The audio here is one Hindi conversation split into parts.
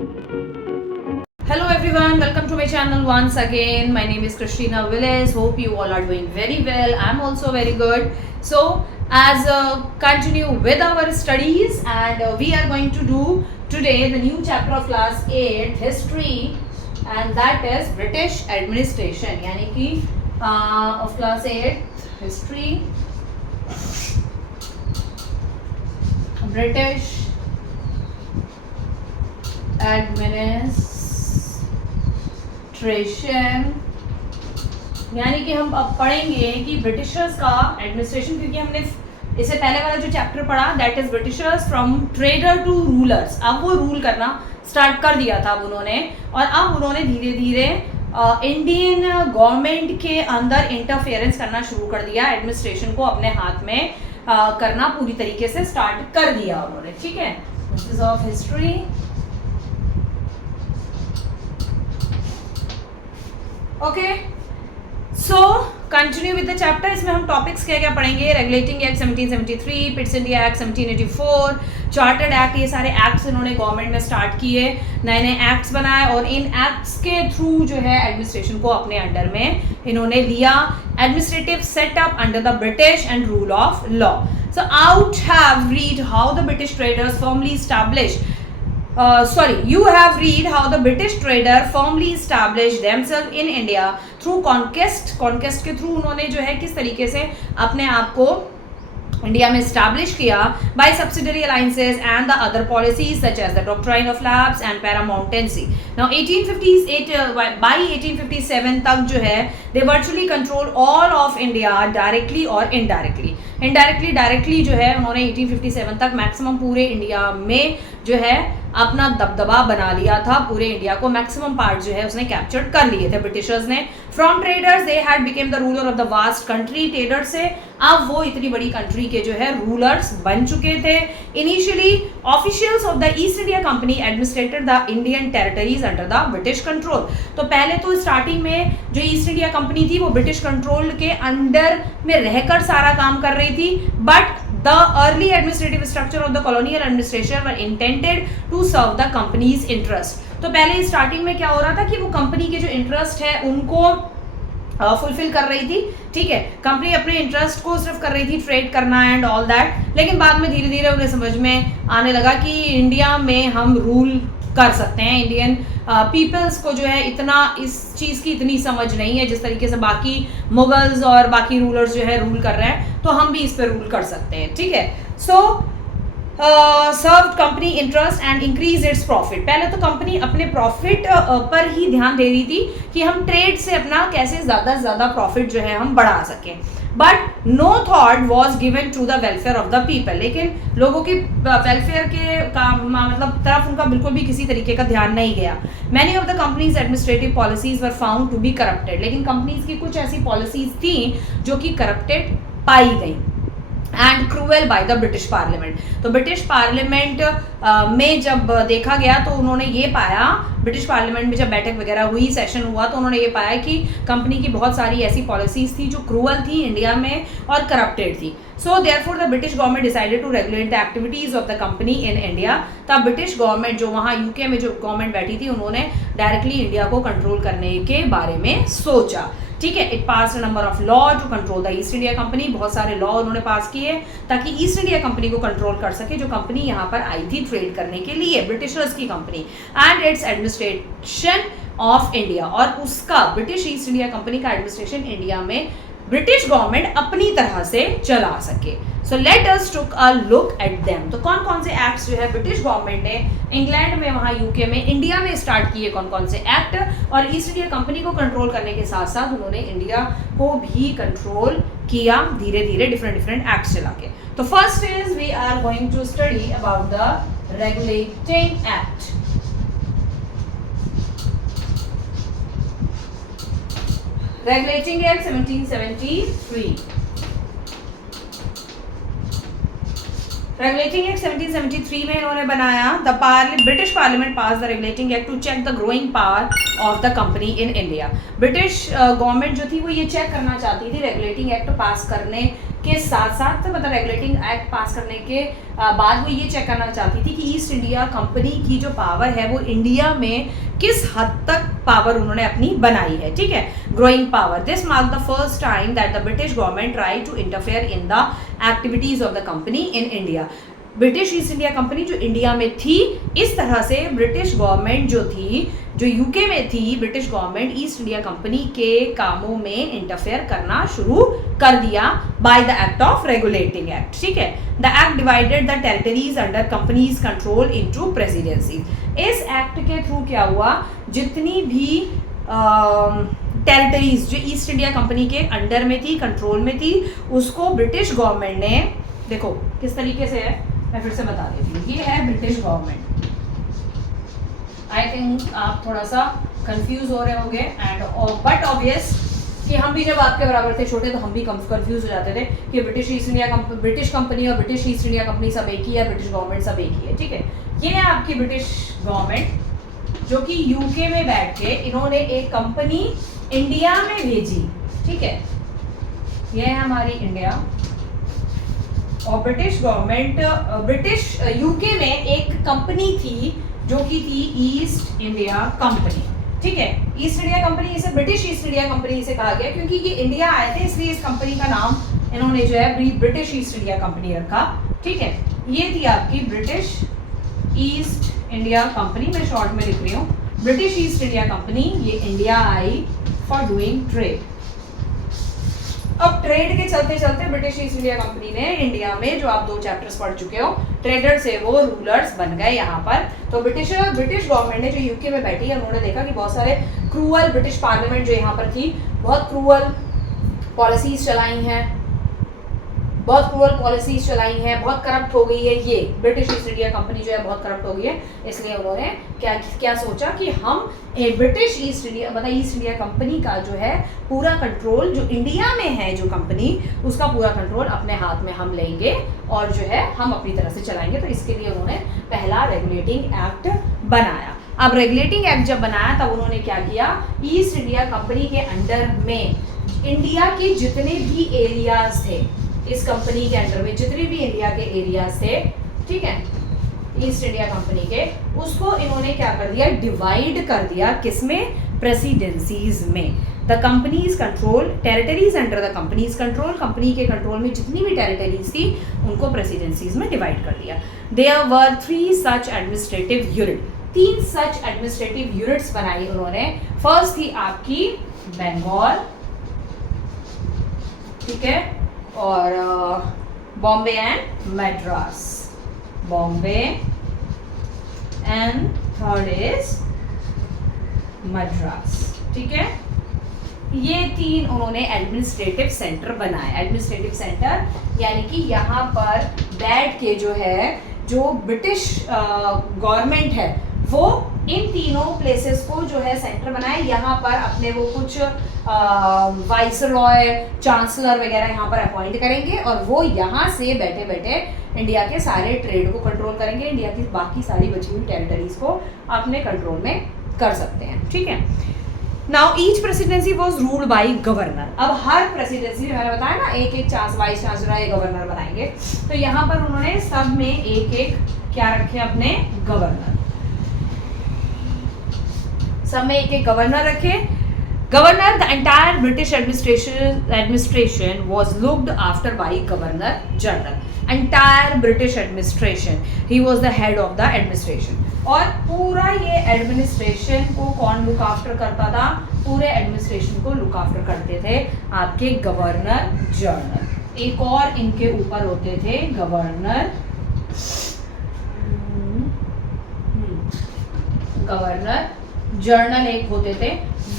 Hello everyone, welcome to my channel once again. My name is Christina Willis. Hope you all are doing very well. I'm also very good. So as continue with our studies, and we are going to do today the new chapter of class 8 history, and that is British administration, यानी कि of class 8 history, British administration, यानी कि हम अब पढ़ेंगे कि ब्रिटिशर्स का एडमिनिस्ट्रेशन, क्योंकि हमने इससे पहले वाला जो चैप्टर पढ़ा that is Britishers from trader to rulers, अब वो रूल करना स्टार्ट कर दिया था उन्होंने, और अब उन्होंने धीरे धीरे इंडियन गवर्नमेंट के अंदर इंटरफेरेंस करना शुरू कर दिया, एडमिनिस्ट्रेशन को अपने हाथ में करना पूरी तरीके से स्टार्ट कर दिया उन्होंने. ठीक है, this is of history. Okay, so continue with the chapter. इसमें हम टॉपिक्स क्या क्या पढ़ेंगे? Regulating act 1773, पिट्स India act 1784, chartered act, ये सारे एक्ट्स इन्होंने गवर्नमेंट में स्टार्ट किए, नए नए एक्ट्स बनाए, और इन एक्ट्स के थ्रू जो है एडमिनिस्ट्रेशन को अपने अंडर में इन्होंने लिया. Administrative setup under the British and rule of law. So out have read how the British traders formally establish you have read how the British trader firmly established themselves in India through conquest के थ्रू उन्होंने जो है किस तरीके से अपने आप को इंडिया में स्टैब्लिश किया by subsidiary alliances and the other policies such as the doctrine of lapse and paramountcy. Now 1858 by 1857 तक जो है they virtually control all of India directly और इनडायरेक्टली. डायरेक्टली जो है उन्होंने 1857 तक मैक्सिमम पूरे इंडिया में जो है अपना दबदबा बना लिया था, पूरे इंडिया को मैक्सिमम पार्ट जो है उसने कैप्चर कर लिए थे ब्रिटिशर्स ने. From traders they had became the ruler of the vast country. Trader से अब वो इतनी बड़ी कंट्री के जो है रूलर्स बन चुके थे. Initially officials of the East India company administrated the Indian territories under the British control. तो पहले तो स्टार्टिंग में जो ईस्ट इंडिया कंपनी थी वो ब्रिटिश कंट्रोल के अंडर में रहकर सारा काम कर रही थी, but the early administrative structure of the colonial administration were intended to serve the company's interest. तो पहले स्टार्टिंग में क्या हो रहा था कि वो कंपनी के जो इंटरेस्ट है उनको फुलफिल कर रही थी. ठीक है, कंपनी अपने इंटरेस्ट को सिर्फ कर रही थी, ट्रेड करना एंड ऑल दैट, लेकिन बाद में धीरे धीरे उन्हें समझ में आने लगा कि इंडिया में हम रूल कर सकते हैं. इंडियन पीपल्स को जो है इतना इस चीज़ की इतनी समझ नहीं है जिस तरीके से बाकी मुगल्स और बाकी रूलर्स जो है रूल कर रहे हैं, तो हम भी इस पर रूल कर सकते हैं. ठीक है, so serve company interest and increase its profit. पहले तो कंपनी अपने प्रॉफिट पर ही ध्यान दे रही थी कि हम ट्रेड से अपना कैसे ज़्यादा से ज़्यादा प्रॉफिट जो है हम बढ़ा सकें, but no thought was given to the welfare of the people. लेकिन लोगों की वेलफेयर के मतलब तरफ उनका बिल्कुल भी किसी तरीके का ध्यान नहीं गया. Many of the companies administrative policies were found to be corrupted. लेकिन कंपनीज की कुछ ऐसी पॉलिसीज थी जो कि करप्टेड पाई गई and cruel by the British parliament. तो ब्रिटिश पार्लियामेंट में जब देखा गया तो उन्होंने ये पाया, ब्रिटिश पार्लियामेंट में जब बैठक वगैरह हुई, सेशन हुआ, तो उन्होंने ये पाया कि कंपनी की बहुत सारी ऐसी पॉलिसीज थी जो क्रूअल थी इंडिया में और करप्टेड थी. So therefore the British government decided to regulate the activities of the company in India. तब ब्रिटिश गवर्नमेंट जो वहाँ यूके में जो गवर्नमेंट बैठी थी उन्होंने डायरेक्टली इंडिया को कंट्रोल करने के बारे में सोचा. ठीक है, it pass a number of law to control the East India Company. बहुत सारे लॉ उन्होंने पास किए ताकि ईस्ट इंडिया कंपनी को कंट्रोल कर सके, जो कंपनी यहाँ पर आई थी ट्रेड करने के लिए, ब्रिटिशर्स की company, and it's administration of India. और उसका ब्रिटिश ईस्ट इंडिया कंपनी का एडमिनिस्ट्रेशन इंडिया में ब्रिटिश गवर्नमेंट अपनी तरह से चला सके. So let us took a look at them. तो कौन कौन से एक्ट्स जो है ब्रिटिश गवर्नमेंट ने इंग्लैंड में, वहाँ यूके में, इंडिया में स्टार्ट किए, कौन कौन से एक्ट, और ईस्ट इंडिया कंपनी को कंट्रोल करने के साथ साथ उन्होंने इंडिया को भी कंट्रोल किया धीरे धीरे डिफरेंट एक्ट्स चला के. तो first is we are going to study about the regulating act. Regulating act 1773. Regulating act 1773 में इन्होंने बनाया the British parliament pass the regulating act to check the growing power of the company in India. British government जो थी वो ये चेक करना चाहती थी रेगुलेटिंग एक्ट पास करने के साथ साथ मतलब रेगुलेटिंग एक्ट पास करने के बाद वो ये चेक करना चाहती थी कि ईस्ट इंडिया कंपनी की जो पावर है वो इंडिया में किस हद तक पावर उन्होंने अपनी बनाई है, ठीक है, growing power. This mark the first time that the British government try to interfere in the activities of the company in India. British East India company जो इंडिया में थी, इस तरह से ब्रिटिश गवर्नमेंट जो थी, जो यूके में थी, British government east India company के कामों में इंटरफेयर करना शुरू कर दिया by the act of regulating act, ठीक है। The act divided the territories under companies control into presidency. इस एक्ट के थ्रू क्या हुआ, जितनी भी टेरिटरीज जो ईस्ट इंडिया कंपनी के अंडर में थी, कंट्रोल में थी, उसको ब्रिटिश गवर्नमेंट ने, देखो किस तरीके से है, मैं फिर से बता देती हूँ। ये है ब्रिटिश गवर्नमेंट। आई थिंक आप थोड़ा सा कंफ्यूज हो रहे होंगे एंड बट ऑब्वियस कि हम भी जब आपके बराबर थे छोटे तो हम भी कंफ्यूज हो जाते थे कि ब्रिटिश कंपनी और ब्रिटिश ईस्ट इंडिया कंपनी सब एक ही है, ब्रिटिश गवर्नमेंट सब एक ही है, ठीक है। ये है आपकी ब्रिटिश गवर्नमेंट जो कि यूके में बैठ के इन्होंने एक कंपनी इंडिया में भेजी, ठीक है। ये है हमारी इंडिया और ब्रिटिश गवर्नमेंट, ब्रिटिश यूके में एक कंपनी थी जो कि थी ईस्ट इंडिया कंपनी, ठीक है। ईस्ट इंडिया कंपनी, इसे ब्रिटिश ईस्ट इंडिया कंपनी इसे कहा गया क्योंकि ये इंडिया आए थे, इसलिए इस कंपनी का नाम इन्होंने जो है ब्रिटिश ईस्ट इंडिया कंपनी रखा, ठीक है। ये थी आपकी ब्रिटिश ईस्ट इंडिया कंपनी, मैं शॉर्ट में लिख रही हूँ, ब्रिटिश ईस्ट इंडिया कंपनी। ये India I for doing trade. अब ट्रेड के चलते चलते ब्रिटिश ईस्ट इंडिया कंपनी ने इंडिया में, जो आप 2 चैप्टर्स पढ़ चुके हो, ट्रेडर से वो रूलर्स बन गए यहाँ पर। तो ब्रिटिश गवर्नमेंट ने जो यूके में बैठी है, उन्होंने देखा कि बहुत सारे क्रूअल, ब्रिटिश पार्लियामेंट जो यहाँ पर थी, बहुत क्रूअल पॉलिसीज चलाई हैं, बहुत करप्ट हो गई है। ये ब्रिटिश ईस्ट इंडिया कंपनी जो है बहुत करप्ट हो गई है, इसलिए उन्होंने क्या सोचा कि हम ब्रिटिश ईस्ट इंडिया कंपनी का जो है पूरा कंट्रोल, जो इंडिया में है जो कंपनी, उसका पूरा कंट्रोल अपने हाथ में हम लेंगे और जो है हम अपनी तरह से चलाएंगे। तो इसके लिए उन्होंने पहला रेगुलेटिंग एक्ट बनाया। अब रेगुलेटिंग एक्ट जब बनाया तब उन्होंने क्या किया, ईस्ट इंडिया कंपनी के अंडर में इंडिया के जितने भी एरियाज थे, इस कंपनी के अंडर में जितने भी इंडिया के एरियाज थे, ठीक है, ईस्ट इंडिया कंपनी के, उसको इन्होंने क्या कर दिया, डिवाइड कर दिया, किसमें, प्रेसिडेंसीज में। The companies control territories under the companies control, company के कंट्रोल में जितनी भी टेरिटरीज थी उनको प्रेसिडेंसीज में डिवाइड कर दिया। There were 3 such administrative unit, 3 such administrative units बनाई उन्होंने। फर्स्ट थी आपकी बंगाल, ठीक है, और Bombay and Madras, Bombay and third is Madras, ठीक है। ये 3 उन्होंने एडमिनिस्ट्रेटिव सेंटर बनाए। एडमिनिस्ट्रेटिव सेंटर यानी कि यहाँ पर बैठ के जो है, जो ब्रिटिश गवर्नमेंट है वो इन तीनों प्लेसेस को जो है सेंटर बनाए। यहाँ पर अपने वो कुछ वाइसरॉय, चांसलर वगैरह यहाँ पर अपॉइंट करेंगे और वो यहाँ से बैठे बैठे इंडिया के सारे ट्रेड को कंट्रोल करेंगे, इंडिया की बाकी सारी बची हुई टेरिटरीज को अपने कंट्रोल में कर सकते हैं, ठीक है। Now each presidency was ruled by governor. अब हर प्रेसिडेंसी में मैंने बताया ना, एक वाइस चांसलर या गवर्नर बनाएंगे, तो यहाँ पर उन्होंने सब में एक क्या रखे, अपने गवर्नर, सब में एक गवर्नर रखे। Governor, the entire British administration was looked after by Governor General. Entire British administration, he was the head of the administration. और पूरा ये एडमिनिस्ट्रेशन को कौन लुक आफ्टर करता था, पूरे एडमिनिस्ट्रेशन को लुक आफ्टर करते थे आपके गवर्नर जनरल। एक और इनके ऊपर होते थे गवर्नर जनरल एक होते थे,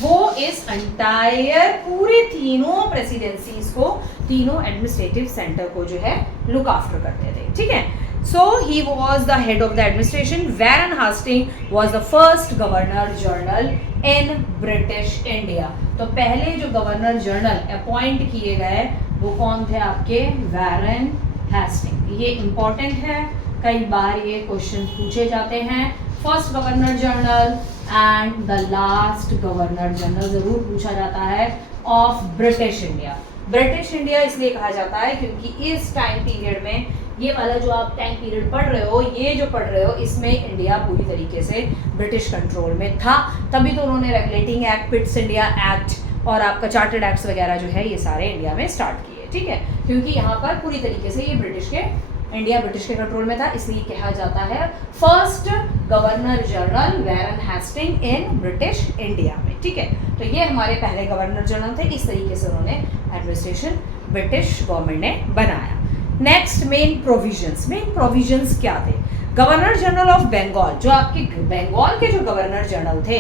वो इस एंटायर पूरे तीनों प्रेसिडेंसीज को, तीनों एडमिनिस्ट्रेटिव सेंटर को जो है लुक आफ्टर करते थे, ठीक है। So he was the head of the administration. Warren Hasting was the first governor general in British India. तो पहले जो गवर्नर जनरल अपॉइंट किए गए वो कौन थे आपके, वैरन हास्टिंग। ये इंपॉर्टेंट है, कई बार ये क्वेश्चन पूछे जाते हैं। First governor general and the last governor general जरूर पूछा जाता है of British India. British India इसलिए कहा जाता है क्योंकि इस टाइम पीरियड में, ये वाला जो आप टाइम पीरियड पढ़ रहे हो, ये जो पढ़ रहे हो, इसमें इंडिया पूरी तरीके से ब्रिटिश कंट्रोल में था। तभी तो उन्होंने regulating act, Pitt's India act और आपका चार्टर्ड एक्ट्स वगैरह जो है ये सारे इंडिया में स्टार्ट किए, ठीक है, क्योंकि यहाँ पर पूरी तरीके से ये इंडिया ब्रिटिश के कंट्रोल में था। इसलिए कहा जाता है first governor general Warren Hastings in British India में, ठीक है। तो ये हमारे पहले गवर्नर जनरल थे। इस तरीके से उन्होंने एडमिनिस्ट्रेशन ब्रिटिश गवर्नमेंट ने बनाया। नेक्स्ट मेन प्रोविजंस क्या थे? गवर्नर जनरल ऑफ बंगाल, जो आपके बंगाल के जो गवर्नर जनरल थे,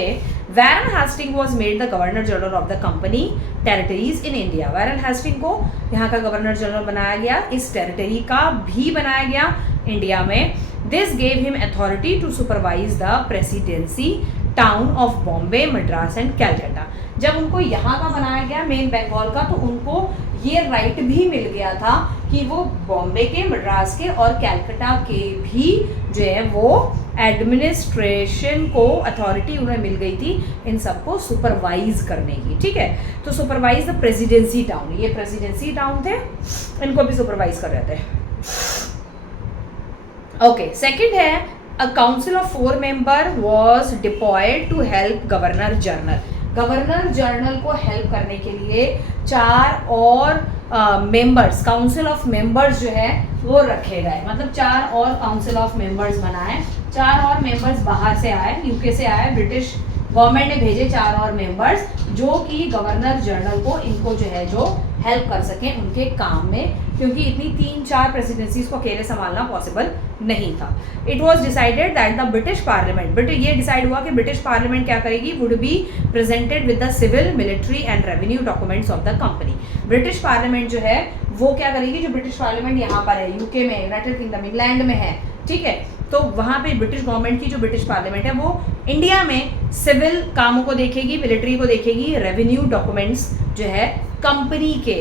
Warren Hastings was made the governor general of the company territories in India. Warren Hastings को यहाँ का गवर्नर जनरल बनाया गया, इस टेरिटरी का भी बनाया गया इंडिया में। This gave him authority to supervise the presidency town of Bombay, Madras and Calcutta. जब उनको यहाँ का बनाया गया मेन बंगाल का, तो उनको ये राइट भी मिल गया था कि वो बॉम्बे के, मद्रास के और कैलकाटा के भी जो है वो एडमिनिस्ट्रेशन को अथॉरिटी उन्हें मिल गई थी इन सबको सुपरवाइज करने की, ठीक है। तो सुपरवाइज द प्रेसिडेंसी टाउन, ये प्रेसिडेंसी टाउन थे, इनको भी सुपरवाइज कर रहे थे। ओके, सेकंड है a council of 4 member was deployed to help governor general. Governor general को हेल्प करने के लिए 4 और मेंबर्स, काउंसिल ऑफ मेंबर्स जो है वो रखे गए, मतलब 4 और काउंसिल ऑफ मेंबर्स बनाए। 4 और मेंबर्स बाहर से आए, यूके से आए, ब्रिटिश गवर्नमेंट ने भेजे 4 और मेंबर्स, जो कि गवर्नर जनरल को इनको जो है जो हेल्प कर सकें उनके काम में, क्योंकि इतनी 3-4 प्रेसिडेंसीज को अकेले संभालना पॉसिबल नहीं था। It was decided that the British parliament, ये डिसाइड हुआ कि ब्रिटिश पार्लियामेंट क्या करेगी, would be presented with the civil, military and revenue documents of the company. British parliament जो है वो क्या करेगी, जो ब्रिटिश पार्लियामेंट यहाँ पर है, यूके में, यूनाइटेड किंगडम, इंग्लैंड में है, ठीक है, तो वहाँ पे ब्रिटिश गवर्नमेंट की जो ब्रिटिश पार्लियामेंट है वो इंडिया में सिविल कामों को देखेगी, मिलिट्री को देखेगी, रेवेन्यू डॉक्यूमेंट्स जो है कंपनी के,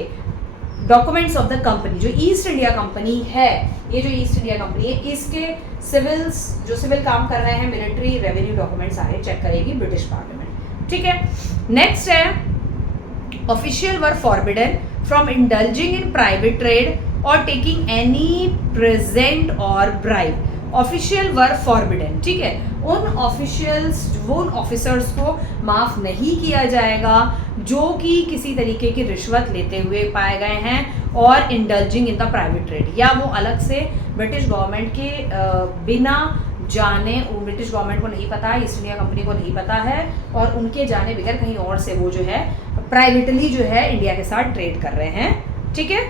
डॉक्यूमेंट्स ऑफ द कंपनी, जो ईस्ट इंडिया कंपनी है, ये जो ईस्ट इंडिया कंपनी है इसके सिविल्स, जो सिविल काम कर रहे हैं, मिलिट्री, रेवेन्यू डॉक्यूमेंट सारे चेक करेगी ब्रिटिश पार्लियामेंट, ठीक है। नेक्स्ट है official were forbidden from indulging in private trade और टेकिंग एनी प्रेजेंट और ब्राइब। ऑफिशियल वर फॉरबिडन, ठीक है, उन ऑफिशियल्स, वो उन ऑफिसर्स को माफ़ नहीं किया जाएगा जो कि किसी तरीके की रिश्वत लेते हुए पाए गए हैं और indulging in the private trade, या वो अलग से ब्रिटिश गवर्नमेंट के बिना जाने, ब्रिटिश गवर्नमेंट को नहीं पता, ईस्ट इंडिया कंपनी को नहीं पता है और उनके जाने बगैर कहीं और से वो जो है प्राइवेटली जो है इंडिया के साथ ट्रेड कर रहे हैं, ठीक है।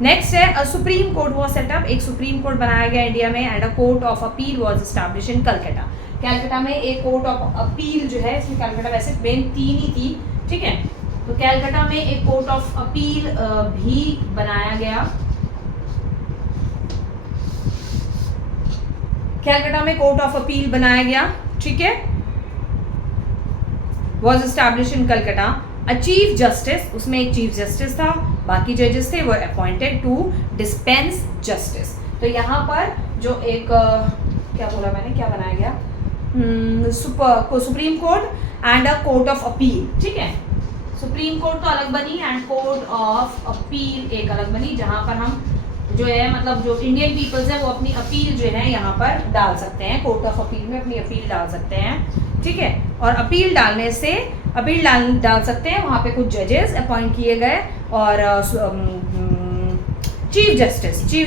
नेक्स्ट है अ सुप्रीम कोर्ट वाज सेटअप, एक सुप्रीम कोर्ट बनाया गया इंडिया में, and a court of appeal was establish in Calcutta. Calcutta में एक कोर्ट ऑफ अपील जो है, इसमें कलकत्ता वैसे मेन 3 ही थी, ठीक है, तो कलकत्ता में एक कोर्ट ऑफ अपील भी बनाया गया। कलकत्ता में कोर्ट ऑफ अपील बनाया गया, ठीक है, was establish in Calcutta. A chief justice, उसमें एक चीफ जस्टिस था, बाकी जजेस थे वो अपॉइंटेड टू डिस्पेंस जस्टिस। तो यहाँ पर जो एक क्या बोला मैंने, क्या बनाया गया, supreme court and a court of appeal, ठीक है, सुप्रीम कोर्ट तो अलग बनी एंड कोर्ट ऑफ अपील एक अलग बनी, जहाँ पर हम जो है मतलब जो इंडियन पीपल्स है वो अपनी अपील जो है यहाँ पर डाल सकते हैं, कोर्ट ऑफ अपील में अपनी अपील डाल सकते हैं, ठीक है। और अपील डालने से डाल सकते हैं, वहाँ पे कुछ जजेस अपॉइंट किए गए और चीफ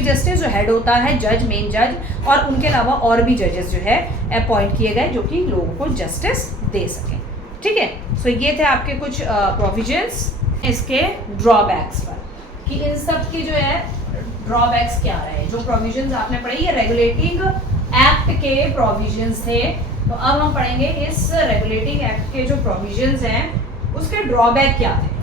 जस्टिस जो हेड होता है, जज, मेन जज, और उनके अलावा और भी जजेस जो है अपॉइंट किए गए जो कि लोगों को जस्टिस दे सकें, ठीक है। सो ये थे आपके कुछ प्रोविजंस इसके ड्रॉबैक्स पर, कि इन सब के जो है ड्रॉबैक्स क्या रहे। जो प्रोविजंस आपने पढ़े ये रेगुलेटिंग एक्ट के प्रोविजंस थे, तो अब हम पढ़ेंगे इस रेगुलेटिंग एक्ट के जो प्रोविजंस हैं उसके ड्रॉबैक क्या थे।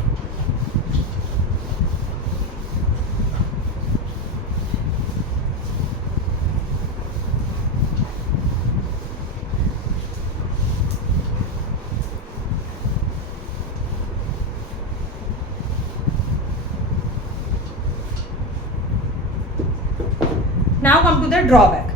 Now come to the drawback.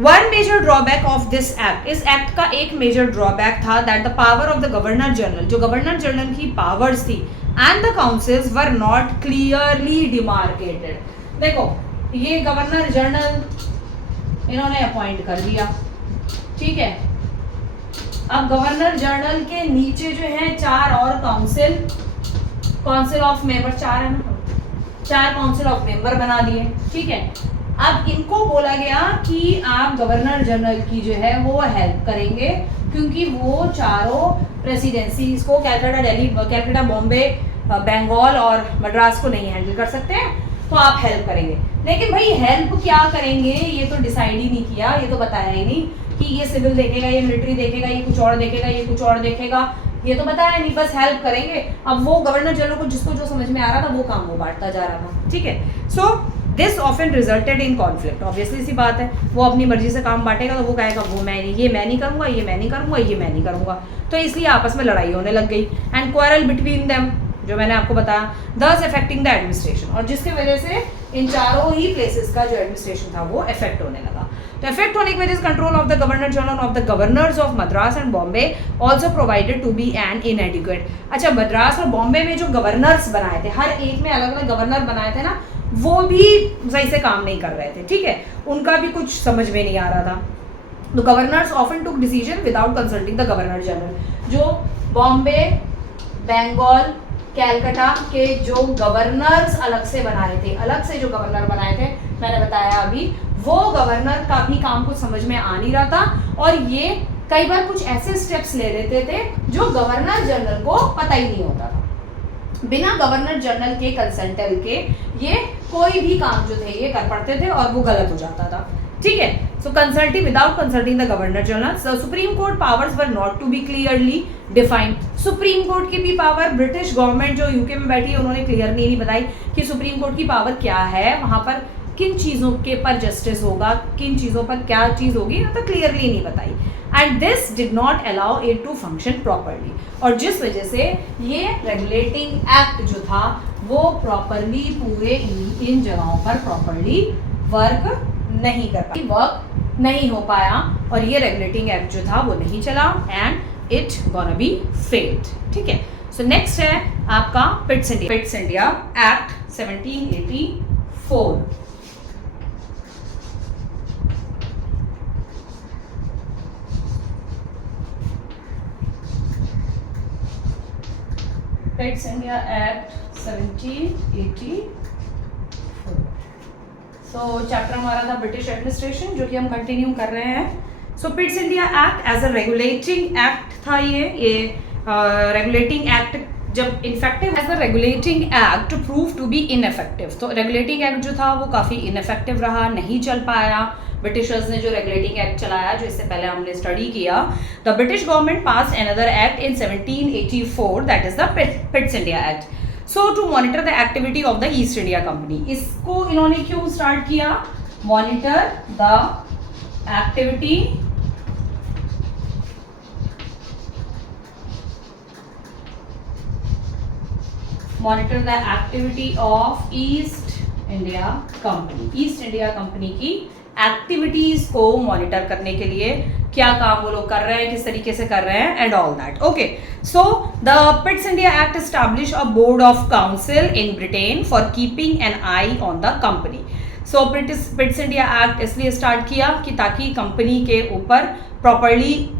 One major drawback of this act, इस एक्ट का एक मेजर ड्रॉबैक था that the power of the governor general, जो गवर्नर जनरल की पावर्स थी and the councils were not clearly demarcated. देखो ये गवर्नर जनरल इन्होंने अपॉइंट कर दिया, ठीक है। अब गवर्नर जनरल के नीचे जो है 4 और काउंसिल ऑफ मेंबर, 4 है ना, 4 काउंसिल ऑफ मेंबर बना दिए, ठीक है। अब इनको बोला गया कि आप गवर्नर जनरल की जो है वो हेल्प करेंगे, क्योंकि वो चारों प्रेसिडेंसीज को कैलकाटा, दिल्ली, कैलकाटा, बॉम्बे, बंगाल और मद्रास को नहीं हैंडल कर सकते हैं, तो आप हेल्प करेंगे। लेकिन भाई हेल्प क्या करेंगे ये तो डिसाइड ही नहीं किया, ये तो बताया ही नहीं कि ये सिविल देखेगा, ये मिलिट्री देखेगा, ये कुछ और देखेगा, ये कुछ और देखेगा, ये तो बताया नहीं, बस हेल्प करेंगे। अब वो गवर्नर जनरल को जिसको जो समझ में आ रहा था वो काम वो बांटता जा रहा था, ठीक है। So this often resulted in conflict, obviously सी बात है, वो अपनी मर्जी से काम बांटेगा तो वो कहेगा वो मैं नहीं, ये मैं नहीं करूंगा, ये मैं नहीं करूंगा, ये मैं नहीं करूंगा, तो इसलिए आपस में लड़ाई होने लग गई एंड क्वारल बिटवीन देम, जो मैंने आपको बताया, दस अफेक्टिंग द एडमिनिस्ट्रेशन, और जिसके वजह से इन चारों ही प्लेसेस का जो एडमिनिस्ट्रेशन था वो अफेक्ट होने लगा। तो अफेक्ट होने की वजह से control of the governor general of the governors of Madras and Bombay also provided to be an inadequate. अच्छा, मद्रास और बॉम्बे में जो गवर्नर्स बनाए थे, हर एक में अलग अलग गवर्नर बनाए थे ना, वो भी सही से काम नहीं कर रहे थे, ठीक है, उनका भी कुछ समझ में नहीं आ रहा था। तो governors often took decision without consulting the governor general. जो बॉम्बे, बंगाल, कैलकाटा के जो गवर्नर्स अलग से बनाए थे, अलग से जो गवर्नर बनाए थे, मैंने बताया अभी, वो गवर्नर का भी काम कुछ समझ में आ नहीं रहा था, और ये कई बार कुछ ऐसे स्टेप्स ले लेते थे जो गवर्नर जनरल को पता ही नहीं होता था। बिना गवर्नर जनरल के कंसल्टेंट के ये कोई भी काम जो थे ये कर पड़ते थे और वो गलत हो जाता था, ठीक है। So consulting without consulting the governor general, supreme court powers were not to be clearly defined. Supreme court की भी पावर, ब्रिटिश गवर्नमेंट जो यूके में बैठी है उन्होंने क्लियरली नहीं बताई कि सुप्रीम कोर्ट की पावर क्या है, वहां पर किन चीज़ों के पर जस्टिस होगा, किन चीज़ों पर क्या चीज़ होगी, तो क्लियरली नहीं बताई। And this did not allow it to function properly, और जिस वजह से ये रेगुलेटिंग एक्ट जो था वो प्रॉपरली पूरे इन जगहों पर प्रॉपरली वर्क नहीं हो पाया, और ये रेगुलेटिंग एक्ट जो था वो नहीं चला and it gonna be failed, ठीक है। सो नेक्स्ट है आपका पिट्स इंडिया एक्ट 1784। पिट्स India act 1784। सो चैप्टर हमारा था ब्रिटिश एडमिनिस्ट्रेशन, जो कि हम कंटिन्यू कर रहे हैं। So Pitt's India act as a regulating act था, ये रेगुलेटिंग एक्ट जब ineffective as a regulating act prove to be ineffective, तो रेगुलेटिंग एक्ट जो था वो काफ़ी इनफेक्टिव रहा, नहीं चल पाया। ब्रिटिशर्स ने जो रेगुलेटिंग एक्ट चलाया, जो इससे पहले हमने स्टडी किया, the British government pass another act in 1784 that is the Pitt's India act, so to monitor the activity of the East India company. इसको इन्होंने क्यों स्टार्ट किया? Monitor the activity of East India company. East India company की एक्टिविटीज को मॉनिटर करने के लिए क्या काम वो लोग कर रहे हैं, किस तरीके से कर रहे हैं, and all that. Okay, so the Pitt's India act establish a board of council in Britain for keeping an eye on the company. So Pitt's India act इसलिए स्टार्ट किया कि ताकि कंपनी के ऊपर प्रॉपरली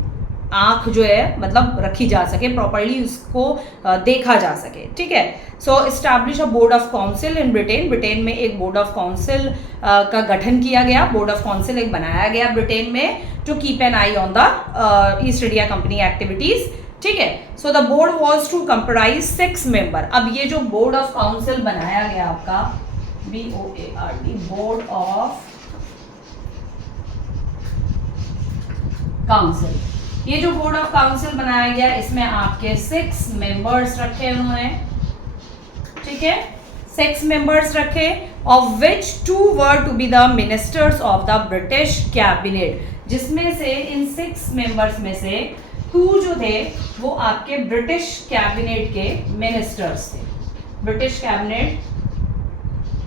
आंख जो है मतलब रखी जा सके, प्रॉपरली उसको देखा जा सके, ठीक है। So establish a board of council in Britain, Britain में एक बोर्ड ऑफ काउंसिल का गठन किया गया, बोर्ड ऑफ काउंसिल एक बनाया गया ब्रिटेन में, to keep an eye on the East India company activities, ठीक है। So the board was to comprise 6 member. अब ये जो बोर्ड ऑफ काउंसिल बनाया गया आपका BOARD, बोर्ड ऑफ काउंसिल, ये जो बोर्ड ऑफ काउंसिल बनाया गया इसमें आपके 6 मेंबर्स रखे उन्होंने, ठीक है, 6 मेंबर्स रखे, of which 2 were to be the ministers of the British cabinet, जिसमें से इन 6 मेंबर्स में से 2 जो थे वो आपके ब्रिटिश कैबिनेट के मिनिस्टर्स थे। British cabinet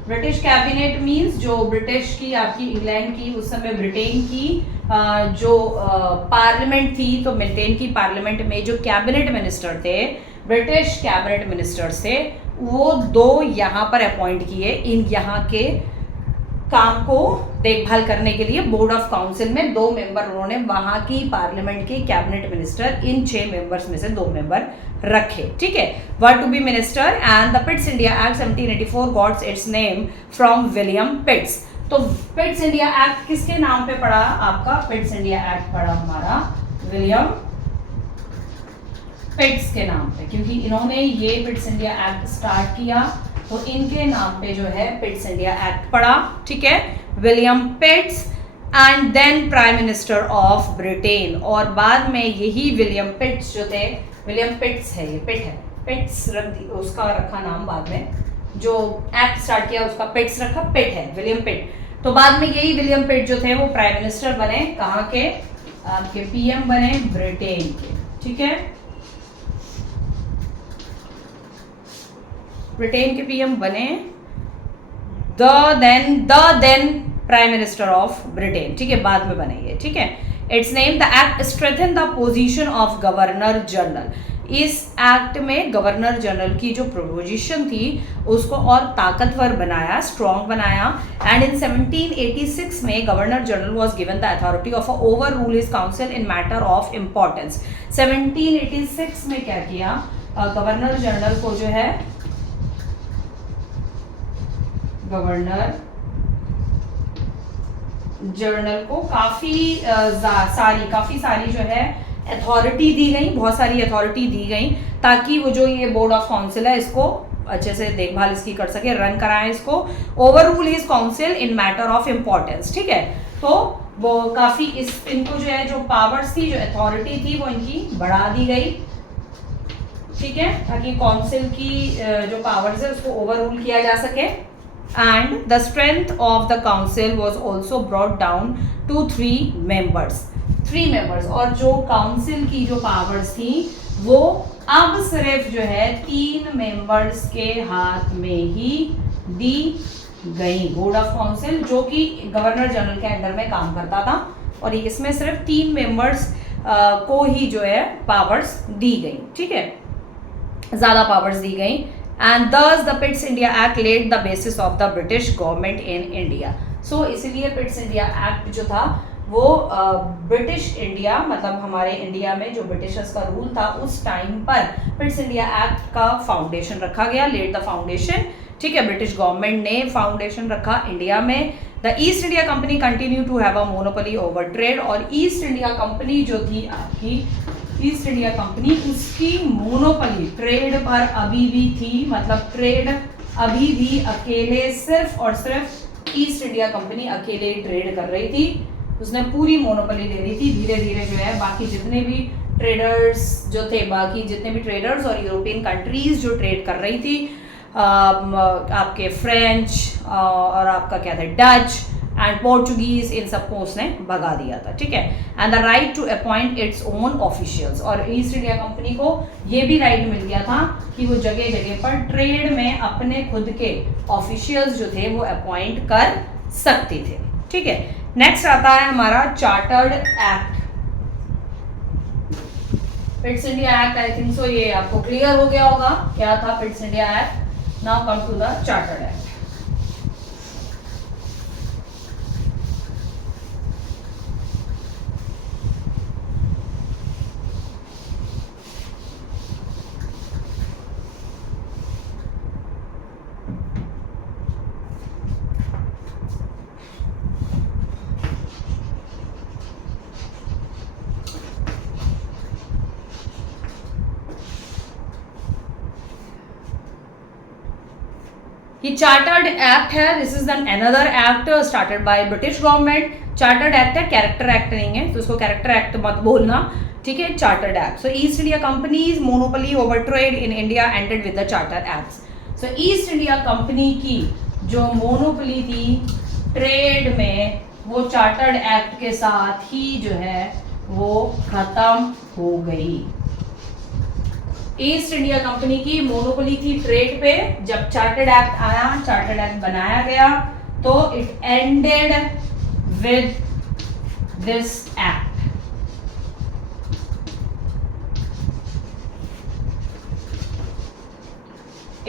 British cabinet means जो ब्रिटिश की आपकी इंग्लैंड की उस समय ब्रिटेन की जो पार्लियामेंट थी, तो ब्रिटेन की पार्लियामेंट में जो कैबिनेट मिनिस्टर थे, ब्रिटिश कैबिनेट मिनिस्टर्स थे, वो 2 यहाँ पर अपॉइंट किए इन यहाँ के काम को देखभाल करने के लिए। बोर्ड ऑफ काउंसिल में 2 मेंबर उन्होंने वहां की पार्लियामेंट के कैबिनेट मिनिस्टर इन 6 मेंबर्स में से 2 मेंबर रखे, ठीक है। Were to be minister and the Pitt's India act 1784 gots its name from William Pitts. तो पिट्स इंडिया एक्ट किसके नाम पे पड़ा आपका? पिट्स इंडिया एक्ट पड़ा हमारा विलियम पिट्स के नाम पे, क्योंकि इन्होंने ये पिट्स इंडिया एक्ट स्टार्ट किया, तो इनके नाम पे जो है पिट्स इंडिया एक्ट पड़ा, ठीक है। William Pitts and then prime minister of Britain, और बाद में यही विलियम पिट्स जो थे, विलियम पिट्स है, ये पिट है, पिट्स उसका रखा नाम, बाद में जो एक्ट स्टार्ट किया उसका पिट्स रखा, पिट है, विलियम पिट। तो बाद में यही विलियम पिट जो थे वो प्राइम मिनिस्टर बने, कहाँ के? आपके पीएम बने ब्रिटेन के, ठीक है। ब्रिटेन के पीएम बने the then prime minister of Britain, ठीक है, बाद में बने ये, ठीक है। Its name the act strengthen the position of governor general. इस एक्ट में गवर्नर जनरल की जो पोजीशन थी उसको और ताकतवर बनाया, स्ट्रॉन्ग बनाया। एंड इन 1786 में governor general was given the authority of over rule his council in matter of importance. 1786 में क्या किया? गवर्नर जनरल को जो है, गवर्नर जनरल को काफी सारी जो है अथॉरिटी दी गई, बहुत सारी अथॉरिटी दी गई, ताकि वो जो ये बोर्ड ऑफ काउंसिल है इसको अच्छे से देखभाल इसकी कर सके, रन कराएं इसको। Over rule his council in matter of importance, ठीक है। तो वो काफी इनको जो है जो पावर्स थी, जो अथॉरिटी थी, वो इनकी बढ़ा दी गई, ठीक है, ताकि काउंसिल की जो पावर्स है उसको ओवर रूल किया जा सके। And the strength of the council was also brought down to 3 members. और जो काउंसिल की जो पावर्स थी वो अब सिर्फ जो है 3 मेंबर्स के हाथ में ही दी गई। बोर्ड ऑफ काउंसिल जो कि गवर्नर जनरल के अंडर में काम करता था, और इसमें सिर्फ 3 मेंबर्स को ही जो है पावर्स दी गई, ठीक है, ज्यादा पावर्स दी गई। And thus the Pitt's India Act laid the basis of the British government in India. So इसीलिए पिट्स इंडिया एक्ट जो था वो ब्रिटिश इंडिया, मतलब हमारे इंडिया में जो ब्रिटिशर्स का रूल था उस टाइम पर पिट्स इंडिया एक्ट का फाउंडेशन रखा गया, लेड द फाउंडेशन, ठीक है। ब्रिटिश गवर्नमेंट ने फाउंडेशन रखा इंडिया में। The East India company continue to have a monopoly over trade, और ईस्ट इंडिया कंपनी जो थी आपकी, ईस्ट इंडिया कंपनी, उसकी मोनोपोली ट्रेड पर अभी भी थी, मतलब ट्रेड अभी भी अकेले सिर्फ और सिर्फ ईस्ट इंडिया कंपनी अकेले ट्रेड कर रही थी, उसने पूरी मोनोपोली ले ली थी। धीरे धीरे जो है बाकी जितने भी ट्रेडर्स जो थे, बाकी जितने भी ट्रेडर्स और यूरोपियन कंट्रीज जो ट्रेड कर रही थी, आपके फ्रेंच और आपका क्या था डच एंड पोर्चुगीज, इन सबको उसने भगा दिया था, ठीक है। And the right to appoint its own officials, और ईस्ट इंडिया कंपनी को ये भी राइट मिल गया था कि वो जगह जगह पर ट्रेड में अपने खुद के ऑफिशियल्स जो थे वो अपॉइंट कर सकते थे, ठीक है। नेक्स्ट आता है हमारा chartered act. Pitt's India act, I think so ये आपको क्लियर हो गया होगा क्या था Pitt's India act. Now come to the chartered act. ये चार्टर्ड एक्ट है, this is an another act started by British government. Chartered act है, कैरेक्टर एक्ट नहीं है, तो इसको कैरेक्टर एक्ट मत बोलना, ठीक है। Chartered act, so east India companies monopoly over trade in India ended with the charter act. So east India company की जो मोनोपोली थी ट्रेड में, वो चार्टर्ड एक्ट के साथ ही जो है वो खत्म हो गई, ईस्ट इंडिया कंपनी की मोनोपोली थी ट्रेड पे। जब चार्टर्ड एक्ट आया, चार्टर्ड एक्ट बनाया गया, तो it ended with this act.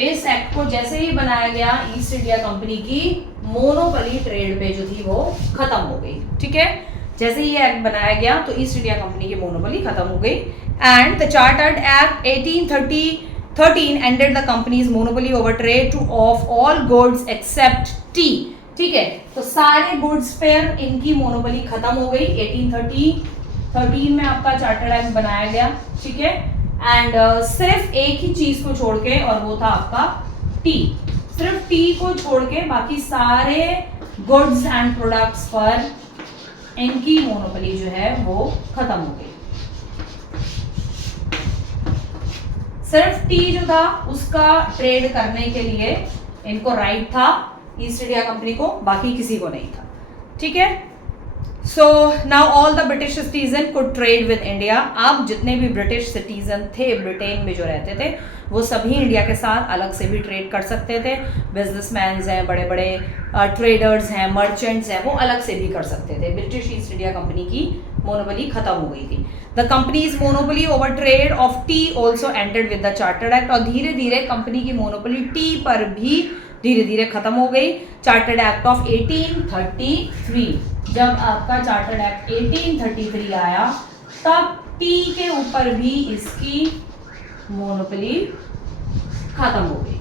इस एक्ट को जैसे ही बनाया गया, ईस्ट इंडिया कंपनी की मोनोपोली ट्रेड पे जो थी वो खत्म हो गई। ठीक है, जैसे ही ये एक्ट बनाया गया तो ईस्ट इंडिया कंपनी की मोनोपोली खत्म हो गई। And the chartered act 1813 ended the company's monopoly over trade to of all goods except tea. ठीक है, तो सारे गुड्स पर इनकी मोनोपोली खत्म हो गई। 1813 में आपका चार्टर्ड एक्ट बनाया गया। ठीक है, एंड सिर्फ एक ही चीज को छोड़ के, और वो था आपका टी। सिर्फ टी को छोड़ के बाकी सारे गुड्स एंड प्रोडक्ट्स पर इनकी मोनोपोली जो है वो खत्म हो गई। सिर्फ टी जो था उसका ट्रेड करने के लिए इनको राइट था, ईस्ट इंडिया कंपनी को, बाकी किसी को नहीं था। ठीक है, so now all the British citizen could trade with India. अब जितने भी ब्रिटिश सिटीजन थे ब्रिटेन में जो रहते थे, वो सभी इंडिया के साथ अलग से भी ट्रेड कर सकते थे। बिजनेसमैन हैं, बड़े बड़े ट्रेडर्स हैं, मर्चेंट्स हैं, वो अलग से भी कर सकते थे। ब्रिटिश ईस्ट इंडिया कंपनी की मोनोपोली खत्म हो गई थी। The company's monopoly over trade off T also ended with the chartered act. और धीरे धीरे कंपनी की मोनोपोली टी पर भी धीरे धीरे खत्म हो गई। चार्टर्ड एक्ट ऑफ 1833, जब आपका चार्टर्ड एक्ट 1833 आया, तब टी के ऊपर भी इसकी मोनोपोली खत्म हो गई।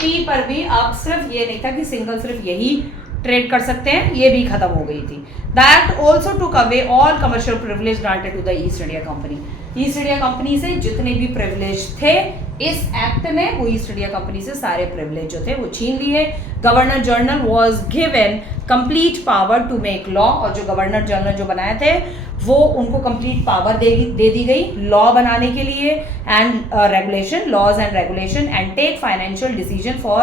टी पर भी अब सिर्फ ये नहीं था कि सिर्फ यही ट्रेड कर सकते हैं, ये भी खत्म हो गई थी। The act also took away all commercial privilege granted to the East India company. East India company से जितने भी प्रिविलेज थे, इस एक्ट ने वो ईस्ट इंडिया कंपनी से सारे प्रिविलेज जो थे वो छीन लिए। Governor general was given complete power to make law. और जो गवर्नर जनरल जो बनाए थे वो उनको कंप्लीट पावर दे दी गई लॉ बनाने के लिए, and regulation, laws and regulation, and take financial decision for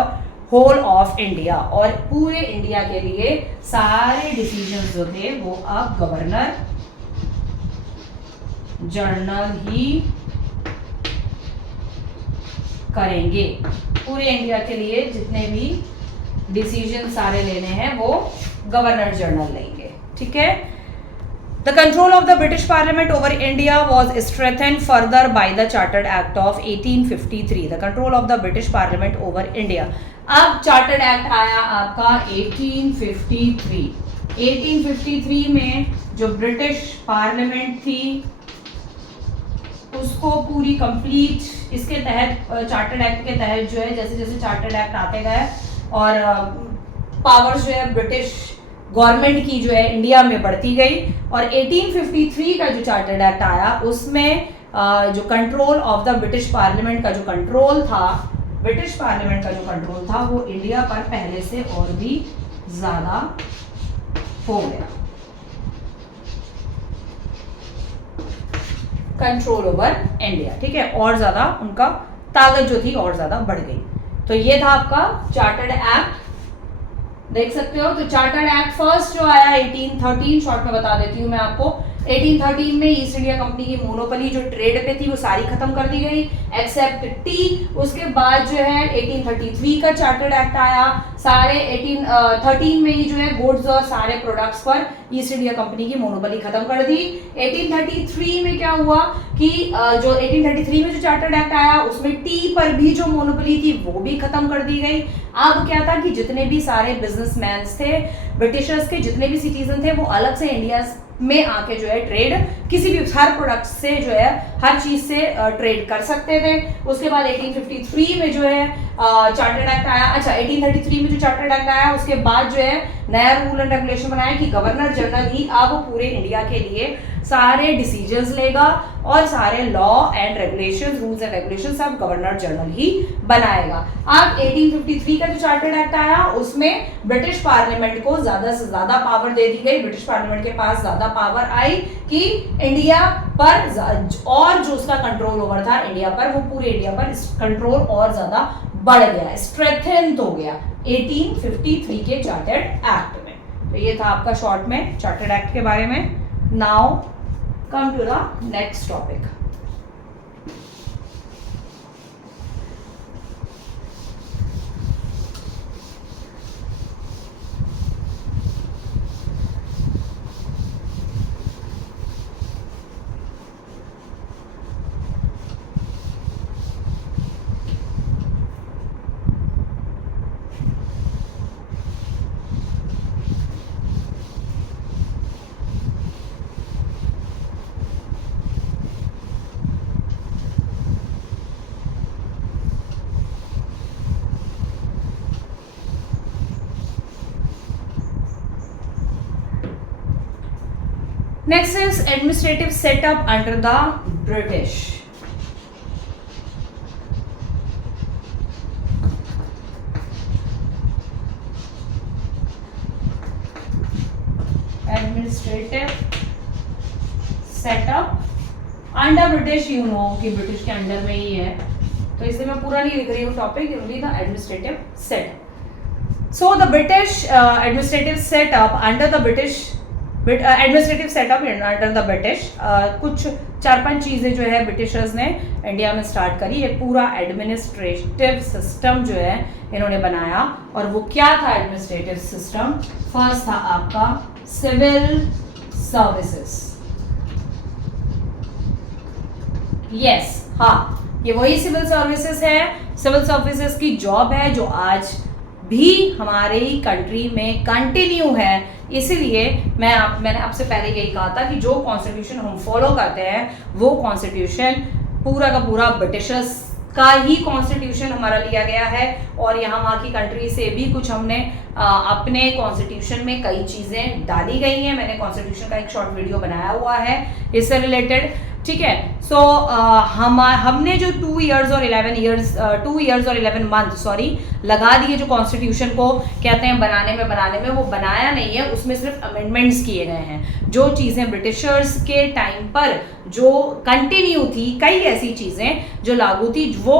whole of India. और पूरे इंडिया के लिए सारे डिसीजन जो थे वो अब गवर्नर जनरल ही करेंगे। पूरे इंडिया के लिए जितने भी डिसीजन सारे लेने हैं वो गवर्नर जनरल लेंगे। ठीक है, the control of the British parliament over India was strengthened further by the chartered act of 1853। The control of the British parliament over India. अब चार्टर्ड एक्ट आया आपका 1853। 1853 में जो ब्रिटिश पार्लियामेंट थी उसको पूरी कंप्लीट, इसके तहत चार्टर्ड एक्ट के तहत जो है, जैसे जैसे चार्टर्ड एक्ट आते गए और पावर्स जो है ब्रिटिश गवर्नमेंट की जो है इंडिया में बढ़ती गई। और 1853 का जो चार्टर्ड एक्ट आया उसमें जो control of the British parliament का जो कंट्रोल था, ब्रिटिश पार्लियामेंट का जो कंट्रोल था वो इंडिया पर पहले से और भी ज्यादा हो गया। कंट्रोल ओवर इंडिया, ठीक है, और ज्यादा उनका ताकत जो थी और ज्यादा बढ़ गई। तो ये था आपका चार्टर्ड एक्ट, देख सकते हो। तो चार्टर्ड एक्ट फर्स्ट जो आया 1813, शॉर्ट में बता देती हूँ मैं आपको। 1813 में ईस्ट इंडिया कंपनी की मोनोपोली जो ट्रेड पे थी वो सारी खत्म कर दी गई एक्सेप्ट टी। उसके बाद जो है 1833 का चार्टर्ड एक्ट आया, सारे 1813 में ही जो है गुड्स और सारे प्रोडक्ट्स पर ईस्ट इंडिया कंपनी की मोनोपोली खत्म कर दी। 1833 में क्या हुआ कि जो 1833 में जो चार्टर्ड एक्ट आया उसमें टी पर भी जो मोनोपोली थी वो भी खत्म कर दी गई। अब क्या था कि जितने भी सारे बिजनेसमैन थे, ब्रिटिशर्स के जितने भी सिटीजन थे, वो अलग से इंडिया में आके जो है ट्रेड किसी भी हर प्रोडक्ट से जो है हर चीज से ट्रेड कर सकते थे। उसके बाद 1853 में जो है चार्टर्ड एक्ट आया। अच्छा, 1833 में जो चार्टर्ड एक्ट आया उसके बाद जो है नया रूल एंड रेगुलेशन बनाया कि गवर्नर जनरल ही अब पूरे इंडिया के लिए सारे डिसीजंस लेगा और सारे law and regulation, rules and regulation सब गवर्नर जनरल ही बनाएगा। अब 1853 का जो चार्टर्ड एक्ट आया उसमें ब्रिटिश पार्लियामेंट को ज्यादा से ज्यादा पावर दे दी गई। ब्रिटिश पार्लियामेंट के पास ज्यादा पावर आई कि इंडिया पर और जो उसका कंट्रोल ओवर था इंडिया पर, वो पूरे इंडिया पर कंट्रोल और ज्यादा बढ़ गया, स्ट्रेंथेन हो गया 1853 के चार्टर्ड एक्ट में। तो ये था आपका शॉर्ट में चार्टर्ड एक्ट के बारे में। Now come to the next topic. Next is administrative setup under the British. Administrative setup under British, you know कि ब्रिटिश के अंडर में ही है, तो इसलिए मैं पूरा नहीं लिख रही हूँ topic, only the administrative setup. So the British administrative setup under the British administrative setup under the British. कुछ 4-5 चीज़ें जो है ब्रिटिशर्स ने इंडिया में स्टार्ट करी. एक पूरा एडमिनिस्ट्रेटिव सिस्टम जो है इन्होंने बनाया. और वो क्या था एडमिनिस्ट्रेटिव सिस्टम? फर्स्ट था आपका सिविल सर्विसेज. यस, हाँ, ये वही सिविल सर्विसेज है. सिविल सर्विसेज की जॉब है जो आज भी हमारे कंट्री में कंटिन्यू है. इसीलिए मैंने आपसे पहले यही कहा था कि जो कॉन्स्टिट्यूशन हम फॉलो करते हैं वो कॉन्स्टिट्यूशन पूरा का पूरा ब्रिटिशर्स का ही कॉन्स्टिट्यूशन हमारा लिया गया है. और यहाँ वहाँ की कंट्री से भी कुछ हमने अपने कॉन्स्टिट्यूशन में कई चीज़ें डाली गई हैं. मैंने कॉन्स्टिट्यूशन का एक शॉर्ट वीडियो बनाया हुआ है इससे रिलेटेड. ठीक है. सो हमने जो 2 इयर्स और 11 मंथ लगा दिए जो कॉन्स्टिट्यूशन को कहते हैं बनाने में वो बनाया नहीं है. उसमें सिर्फ अमेंडमेंट्स किए गए हैं. जो चीज़ें ब्रिटिशर्स के टाइम पर जो कंटिन्यू थी, कई ऐसी चीज़ें जो लागू थी वो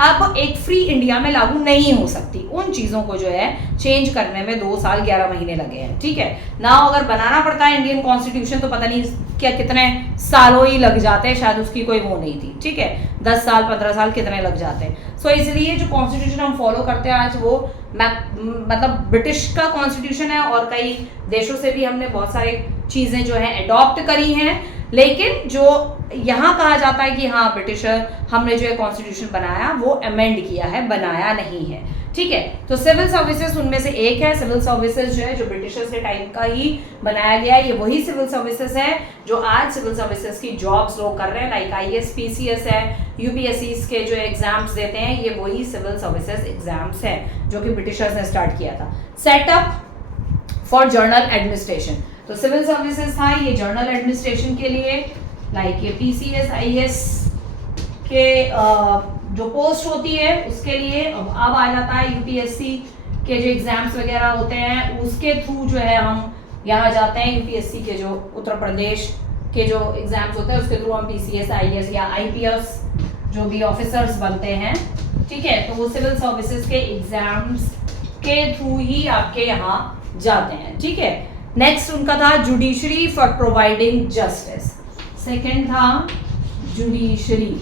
अब एक फ्री इंडिया में लागू नहीं हो सकती. उन चीज़ों को जो है चेंज करने में 2 साल 11 महीने लगे हैं. ठीक है ना. अगर बनाना पड़ता है इंडियन कॉन्स्टिट्यूशन तो पता नहीं क्या कितने सालों ही लग जाते हैं. शायद उसकी कोई वो नहीं थी. ठीक है, 10 साल 15 साल कितने लग जाते हैं. सो इसलिए जो कॉन्स्टिट्यूशन हम फॉलो करते हैं आज वो मतलब ब्रिटिश का कॉन्स्टिट्यूशन है. और कई देशों से भी हमने बहुत सारी चीज़ें जो है अडॉप्ट करी हैं. लेकिन जो यहाँ कहा जाता है कि हाँ ब्रिटिशर हमने जो है कॉन्स्टिट्यूशन बनाया वो अमेंड किया है, बनाया नहीं है. ठीक है. तो सिविल सर्विसेज उनमें से एक है. सिविल सर्विसेज जो है जो ब्रिटिशर्स के टाइम का ही बनाया गया है. ये वही सिविल सर्विसेज है जो आज सिविल सर्विसेज की जॉब्स लोग कर रहे हैं. लाइक IAS PCS है, UPSC के जो एग्जाम्स देते हैं, ये वही सिविल सर्विसेज एग्जाम्स हैं जो कि ब्रिटिशर्स ने स्टार्ट किया था. Setup for journal administration. तो सिविल सर्विसेज था ये जर्नल एडमिनिस्ट्रेशन के लिए. लाइक ये PCS IAS के जो पोस्ट होती है उसके लिए. अब आ जाता है UPSC के जो एग्जाम्स वगैरह होते हैं उसके थ्रू जो है हम यहाँ जाते हैं. UPSC के जो उत्तर प्रदेश के जो एग्जाम्स होते हैं उसके थ्रू हम PCS IAS या IPS जो भी ऑफिसर्स बनते हैं. ठीक है. तो वो सिविल सर्विसेज के एग्जाम्स के थ्रू ही आपके यहाँ जाते हैं. ठीक है. नेक्स्ट उनका था judiciary for providing justice. Second था जुडिशरी.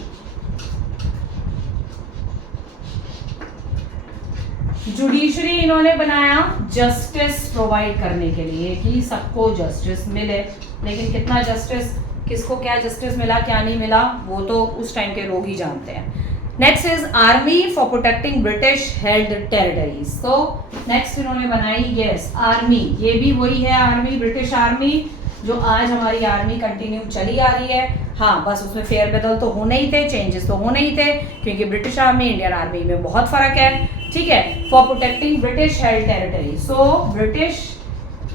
जुडिशरी इन्होंने बनाया जस्टिस प्रोवाइड करने के लिए कि सबको जस्टिस मिले. लेकिन कितना जस्टिस, किसको क्या जस्टिस मिला क्या नहीं मिला वो तो उस टाइम के लोग ही जानते हैं. Next is army for protecting British held territories. तो नेक्स्ट इन्होंने बनाई यस आर्मी. ये भी वही है आर्मी, ब्रिटिश आर्मी जो आज हमारी आर्मी कंटिन्यू चली आ रही है. हाँ, बस उसमें फेर बदल तो होने ही थे, चेंजेस तो होने ही थे क्योंकि ब्रिटिश आर्मी इंडियन आर्मी में बहुत फर्क है. ठीक है. For protecting British held territory. So British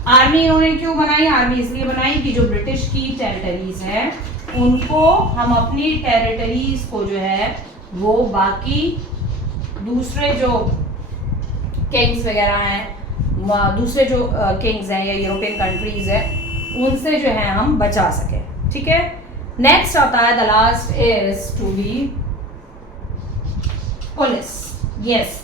army इन्होंने क्यों बनाई? आर्मी इसलिए बनाई कि जो ब्रिटिश की टेरिटरीज है उनको हम अपनी टेरिटरीज को जो है वो बाकी दूसरे जो किंग्स वगैरह हैं, दूसरे जो किंग्स हैं या यूरोपियन कंट्रीज है उनसे जो है हम बचा सके. ठीक है. नेक्स्ट आता है the last is to be police. Yes,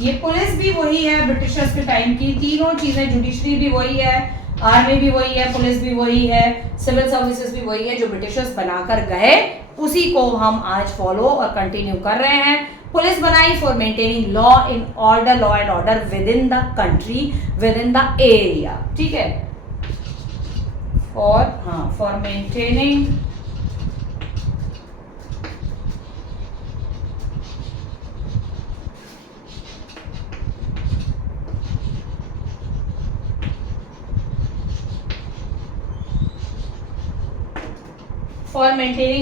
ये पुलिस भी वही है ब्रिटिशर्स के टाइम की. तीनों चीजें, जुडिशरी भी वही है, आर्मी भी वही है, पुलिस भी वही है, सिविल सर्विसेज भी वही है जो ब्रिटिशर्स बनाकर गए, उसी को हम आज फॉलो और कंटिन्यू कर रहे हैं। पुलिस बनाई for maintaining law and order with in the country, with in the area, ठीक है, for maintaining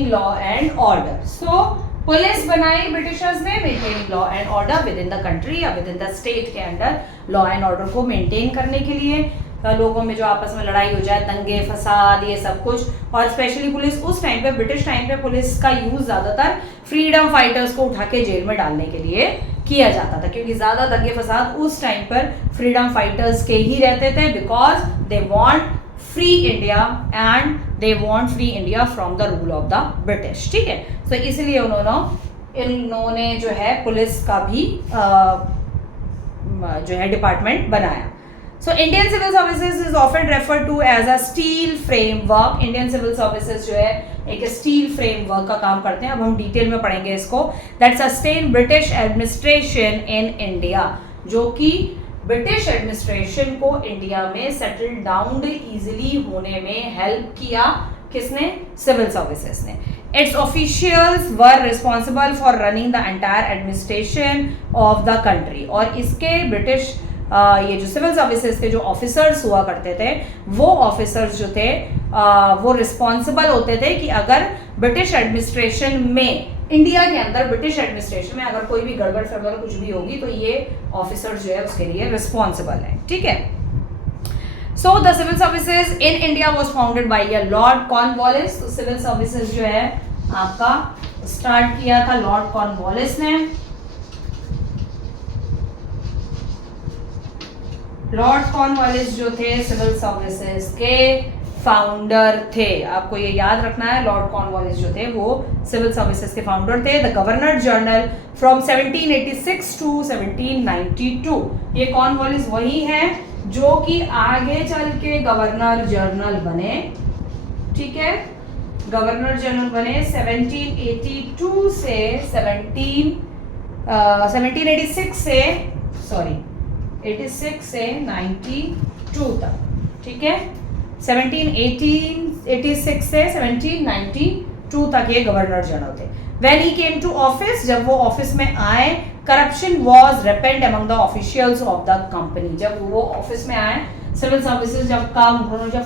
law and order. So police बनाई ब्रिटिशर्स ने maintaining law and order with in the country या विद इन द स्टेट के अंडर लॉ एंड ऑर्डर को मेंटेन करने के लिए, लोगों में जो आपस में लड़ाई हो जाए, दंगे फसाद, ये सब कुछ। और स्पेशली पुलिस उस टाइम पे, ब्रिटिश टाइम पे पुलिस का यूज ज्यादातर फ्रीडम फाइटर्स को उठा के जेल में डालने के लिए किया जाता था, क्योंकि ज्यादा दंगे फसाद उस टाइम पर फ्रीडम फाइटर्स के ही रहते थे, because they want free India and they want free India from the rule of the British, ठीक है। तो इसलिए इन्होंने जो है पुलिस का भी जो है डिपार्टमेंट बनाया। So Indian civil services is often referred to as a steel framework. Indian civil services जो है एक स्टील फ्रेमवर्क का काम करते हैं। अब हम डिटेल में पढ़ेंगे इसको। That sustain British administration in India, जो कि ब्रिटिश एडमिनिस्ट्रेशन को इंडिया में सेटल डाउन इजीली होने में हेल्प किया। किसने? सिविल सर्विसेज ने। It's officials were responsible for running the entire administration of the country. और इसके ब्रिटिश ये जो सिविल सर्विसेज के जो ऑफिसर्स हुआ करते थे, वो ऑफिसर्स जो थे वो रिस्पॉन्सिबल होते थे कि अगर ब्रिटिश एडमिनिस्ट्रेशन में, इंडिया के अंदर ब्रिटिश एडमिनिस्ट्रेशन में अगर कोई भी गड़बड़ फड़बड़ कुछ भी होगी तो ये ऑफिसर्स जो है उसके लिए रिस्पॉन्सिबल है, ठीक है। So the civil services in India was founded by a Lord Cornwallis. तो सिविल सर्विसेज जो है आपका स्टार्ट किया था लॉर्ड कॉर्नवालिस ने। लॉर्ड कॉर्नवालिस जो थे सिविल सर्विसेज के फाउंडर थे। आपको ये याद रखना है, लॉर्ड कॉर्नवालिस जो थे वो सिविल सर्विसेज के फाउंडर थे। The governor general from 1786 to 1792। ये कॉर्नवालिस वही है जो कि आगे चल के गवर्नर जनरल बने, ठीक है। गवर्नर जनरल बने 1782 से 1786 से 86 से 92 तक, ठीक है। 1786 से 1792 तक ये गवर्नर जनरल थे। When he came to office, जब वो ऑफिस में आए, corruption was rampant among the officials of the company। जब वो ऑफिस में आए, सिविल सर्विसेज जब का उन्होंने जब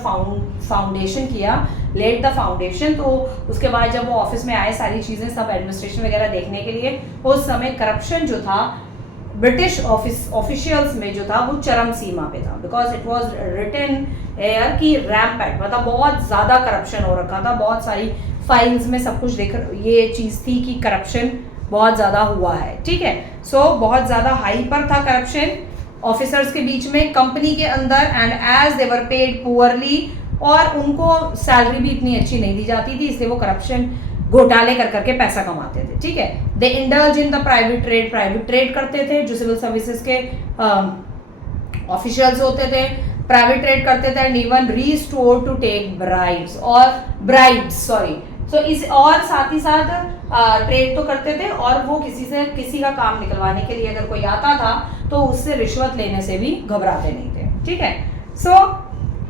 फाउंडेशन किया, लेट द फाउंडेशन, तो उसके बाद जब वो ऑफिस में आए, सारी चीजें सब एडमिनिस्ट्रेशन वगैरह देखने के लिए, उस समय करप्शन जो था ब्रिटिश ऑफिशियल्स में जो था वो चरम सीमा पे था, because it was written air की रैम्पेंट, मतलब बहुत ज्यादा करप्शन हो रखा था। बहुत सारी फाइल्स में सब कुछ देख, ये चीज थी कि करप्शन बहुत ज्यादा हुआ है, ठीक है। सो बहुत ज्यादा हाई पर था करप्शन ऑफिसर्स के बीच में, कंपनी के अंदर, and as they were paid poorly, और उनको सैलरी भी इतनी अच्छी नहीं दी जाती थी, इसलिए वो करप्शन घोटाले कर करके पैसा कमाते थे, ठीक है। They indulge in the private trade करते थे जो सिविल सर्विसेज के ऑफिशियल्स होते थे, प्राइवेट ट्रेड करते थे, and even restore to take bribes इस, और साथ ही साथ ट्रेड तो करते थे, और वो किसी का काम निकलवाने के लिए अगर कोई आता था तो उससे रिश्वत लेने से भी घबराते नहीं थे, ठीक है। So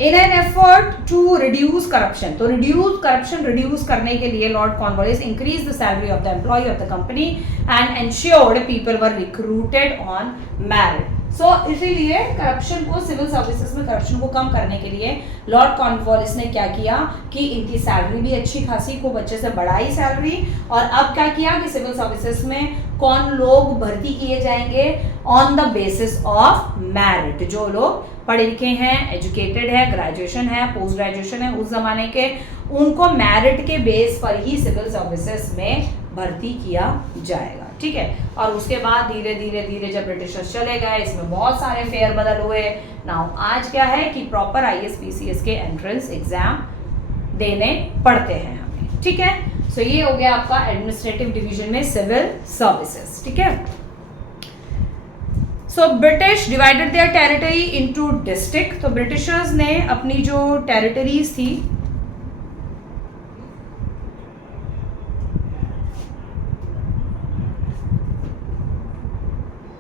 in an effort to reduce corruption, तो रिड्यूस करने के लिए Lord Cornwallis increase the salary of the employ of the company and ensured people were recruited on merit. So इसीलिए करप्शन को, सिविल सर्विसेज में करप्शन को कम करने के लिए लॉर्ड कॉर्नवालिस ने क्या किया कि इनकी सैलरी भी अच्छी खासी खूब अच्छे से बढ़ाई सैलरी, और अब क्या किया कि सिविल सर्विसेज में कौन लोग भर्ती किए जाएंगे on the basis of merit. जो लोग पढ़े लिखे हैं, एजुकेटेड है, ग्रेजुएशन है, पोस्ट ग्रेजुएशन है उस जमाने के, उनको मेरिट के बेस पर ही सिविल सर्विसेज में भर्ती किया जाएगा, ठीक है। और उसके बाद धीरे धीरे जब ब्रिटिशर्स चले गए, इसमें बहुत सारे फेयर बदल हुए। नाउ आज क्या है कि प्रॉपर IAS-PCS के एंट्रेंस एग्जाम देने पड़ते हैं हमें, ठीक है। सो ये हो गया आपका एडमिनिस्ट्रेटिव डिवीजन में सिविल सर्विसेज, ठीक है। So British divided their territory into district. तो ब्रिटिशर्स ने अपनी जो टेरिटरीज थी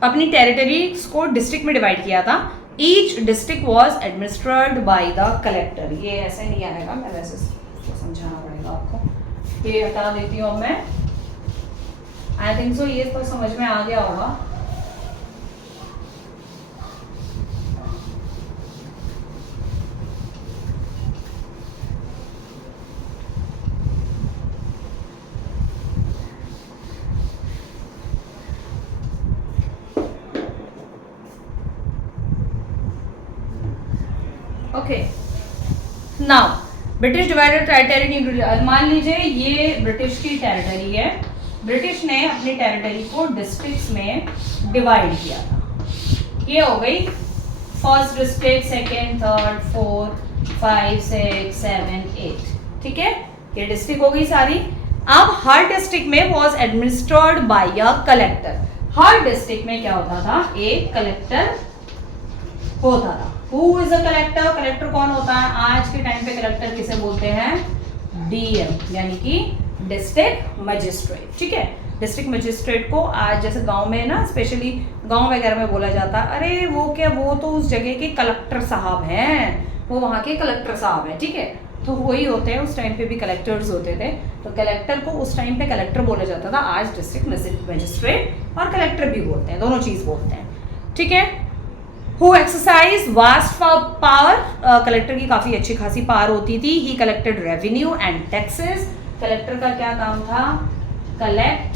अपनी टेरिटरीज को डिस्ट्रिक्ट में डिवाइड किया था। Each district was administered by the collector. ये ऐसे नहीं आएगा, मैं वैसे समझाना पड़ेगा आपको। ये हटा देती हूँ मैं। आई थिंक सो ये तो समझ में आ गया होगा। Okay, now British divided territory. मान लीजिए ये ब्रिटिश की टेरिटरी है। ब्रिटिश ने अपनी टेरिटरी को डिस्ट्रिक्ट्स में डिवाइड किया था। ये हो गई first district, second, third, fourth, 5, 6, 7, 8। ठीक है, ये डिस्ट्रिक्ट हो गई सारी। अब हर डिस्ट्रिक्ट में was administered by a collector. Her district में क्या होता था, एक कलेक्टर होता था। Who is a collector? Collector कौन होता है? आज के टाइम पे कलेक्टर किसे बोलते हैं? डीएम, यानी कि डिस्ट्रिक्ट मजिस्ट्रेट। ठीक है, डिस्ट्रिक्ट मजिस्ट्रेट को आज जैसे गांव में ना, स्पेशली गांव वगैरह में बोला जाता है, अरे वो क्या, वो तो उस जगह के कलेक्टर साहब हैं, वो वहाँ के कलेक्टर साहब हैं। ठीक है, तो वही होते हैं। उस टाइम पे भी कलेक्टर्स होते थे, तो कलेक्टर को उस टाइम पे कलेक्टर बोला जाता था। आज डिस्ट्रिक्ट मजिस्ट्रेट और कलेक्टर भी बोलते हैं, दोनों चीज बोलते हैं। ठीक है, Who exercised vast power? Collector की काफी अच्छी खासी पावर होती थी। He collected revenue and taxes. Collector का क्या काम था? कलेक्ट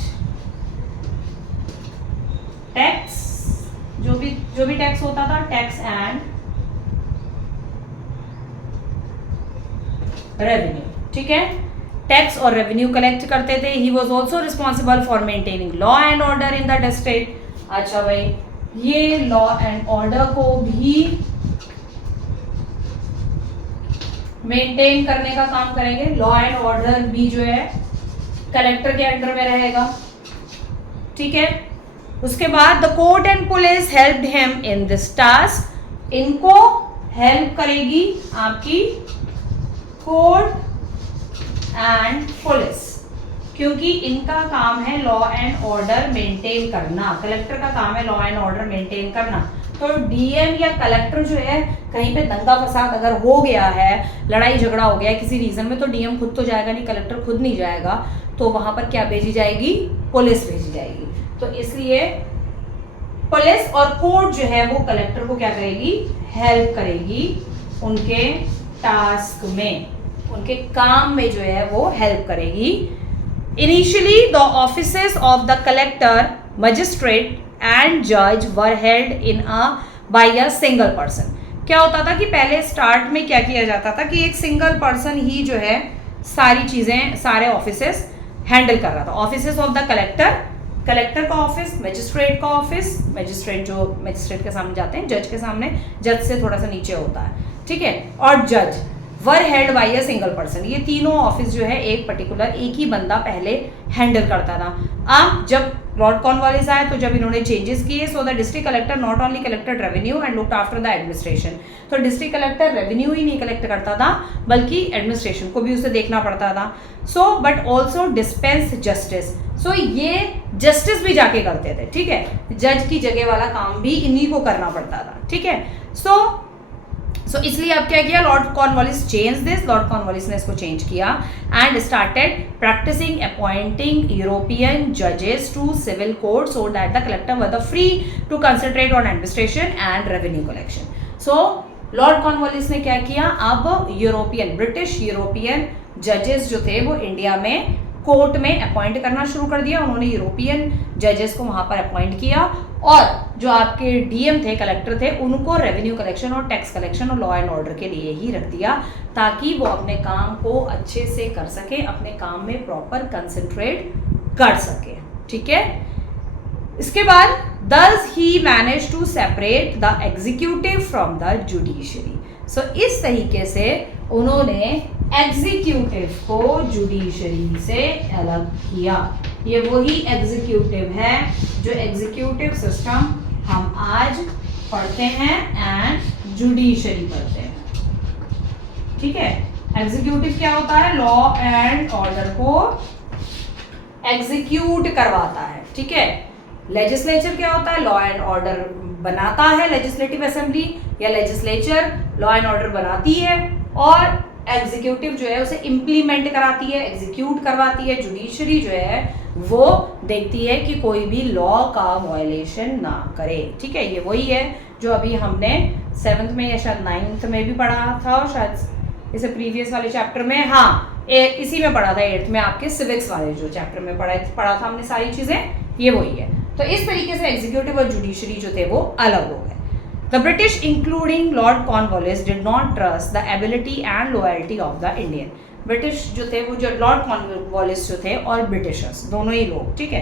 टैक्स, जो भी टैक्स होता था, टैक्स एंड रेवेन्यू। ठीक है, टैक्स और रेवेन्यू कलेक्ट करते थे। He was also responsible for maintaining law and order in the district. अच्छा भाई, ये लॉ एंड ऑर्डर को भी मेंटेन करने का काम करेंगे। लॉ एंड ऑर्डर भी जो है कलेक्टर के अंडर में रहेगा। ठीक है, उसके बाद the court and police helped him in this task. इनको हेल्प करेगी आपकी कोर्ट एंड पुलिस, क्योंकि इनका काम है लॉ एंड ऑर्डर मेंटेन करना। कलेक्टर का काम है लॉ एंड ऑर्डर मेंटेन करना। तो डीएम या कलेक्टर जो है, कहीं पे दंगा फसाद अगर हो गया है, लड़ाई झगड़ा हो गया है किसी रीजन में, तो डीएम खुद तो जाएगा नहीं, कलेक्टर खुद नहीं जाएगा, तो वहां पर क्या भेजी जाएगी? पुलिस भेजी जाएगी। तो इसलिए पुलिस और कोर्ट जो है वो कलेक्टर को क्या करेगी? हेल्प करेगी उनके टास्क में, उनके काम में जो है वो हेल्प करेगी। Initially, the offices of the collector, magistrate and judge were held in by a single person. क्या होता था कि पहले स्टार्ट में क्या किया जाता था कि एक सिंगल पर्सन ही जो है सारी चीजें, सारे ऑफिसेस हैंडल कर रहा था। Offices of the collector, collector का ऑफिस, मजिस्ट्रेट का ऑफिस, मजिस्ट्रेट जो मजिस्ट्रेट के सामने जाते हैं, जज के सामने, जज से थोड़ा सा नीचे होता है। ठीक है, और जज were held by a single person. ये तीनों ऑफिस जो है एक पर्टिकुलर एक ही बंदा पहले हैंडल करता था। अब जब लॉर्ड कॉर्नवालिस आए तो जब इन्होंने चेंजेस किए, so the district collector not only collected revenue and looked after the administration. तो डिस्ट्रिक्ट कलेक्टर रेवेन्यू ही नहीं कलेक्ट करता था, बल्कि एडमिनिस्ट्रेशन को भी उसे देखना पड़ता था। So but also dispense justice. So ये जस्टिस भी जाके करते थे। ठीक है, जज की जगह वाला काम भी इन्हीं को करना पड़ता था। ठीक है, सो इसलिए अब क्या किया? Lord Cornwallis change this, Lord Cornwallis ने इसको चेंज किया and started practicing appointing European जजेस to civil court so that the collector were free to concentrate on administration and revenue collection. So Lord Cornwallis ने क्या किया? अब यूरोपियन, ब्रिटिश यूरोपियन जजेस जो थे वो इंडिया में कोर्ट में अपॉइंट करना शुरू कर दिया। उन्होंने यूरोपियन जजेस को वहां पर अपॉइंट किया और जो आपके डीएम थे, कलेक्टर थे, उनको रेवेन्यू कलेक्शन और टैक्स कलेक्शन और लॉ एंड ऑर्डर के लिए ही रख दिया, ताकि वो अपने काम को अच्छे से कर सके, अपने काम में प्रॉपर कंसंट्रेट कर सके। ठीक है, इसके बाद thus he managed to separate the executive from the judiciary. So इस तरीके से उन्होंने एग्जीक्यूटिव को जुडिशरी से अलग किया। ये वही एग्जीक्यूटिव है जो एग्जीक्यूटिव सिस्टम हम आज पढ़ते हैं एंड जुडिशरी पढ़ते हैं, ठीक है। एग्जीक्यूटिव क्या होता है, लॉ एंड ऑर्डर को एग्जीक्यूट करवाता है, ठीक है। लेजिस्लेचर क्या होता है, लॉ एंड ऑर्डर बनाता है, लेजिस्लेटिव असेंबली या लेजिस्लेचर लॉ एंड ऑर्डर बनाती है, और एग्जीक्यूटिव जो है उसे इंप्लीमेंट कराती है, एग्जीक्यूट करवाती है। जुडिशरी जो है वो देखती है कि कोई भी लॉ का वायलेशन ना करे, ठीक है। ये वही है जो अभी हमने 7th में या शायद 9th में भी पढ़ा था, और शायद इसे प्रीवियस वाले चैप्टर में, हाँ इसी में पढ़ा था 8th में, आपके सिविक्स वाले जो चैप्टर में पढ़ा था हमने सारी चीजें, ये वही है। तो इस तरीके से एग्जीक्यूटिव और जुडिशरी जो थे वो अलग हो गए। The British, including Lord Cornwallis, did not trust the ability and loyalty of the Indian. British जो थे वो जो लॉर्ड कॉर्नवालिस जो थे और ब्रिटिशर्स दोनों ही लोग, ठीक है।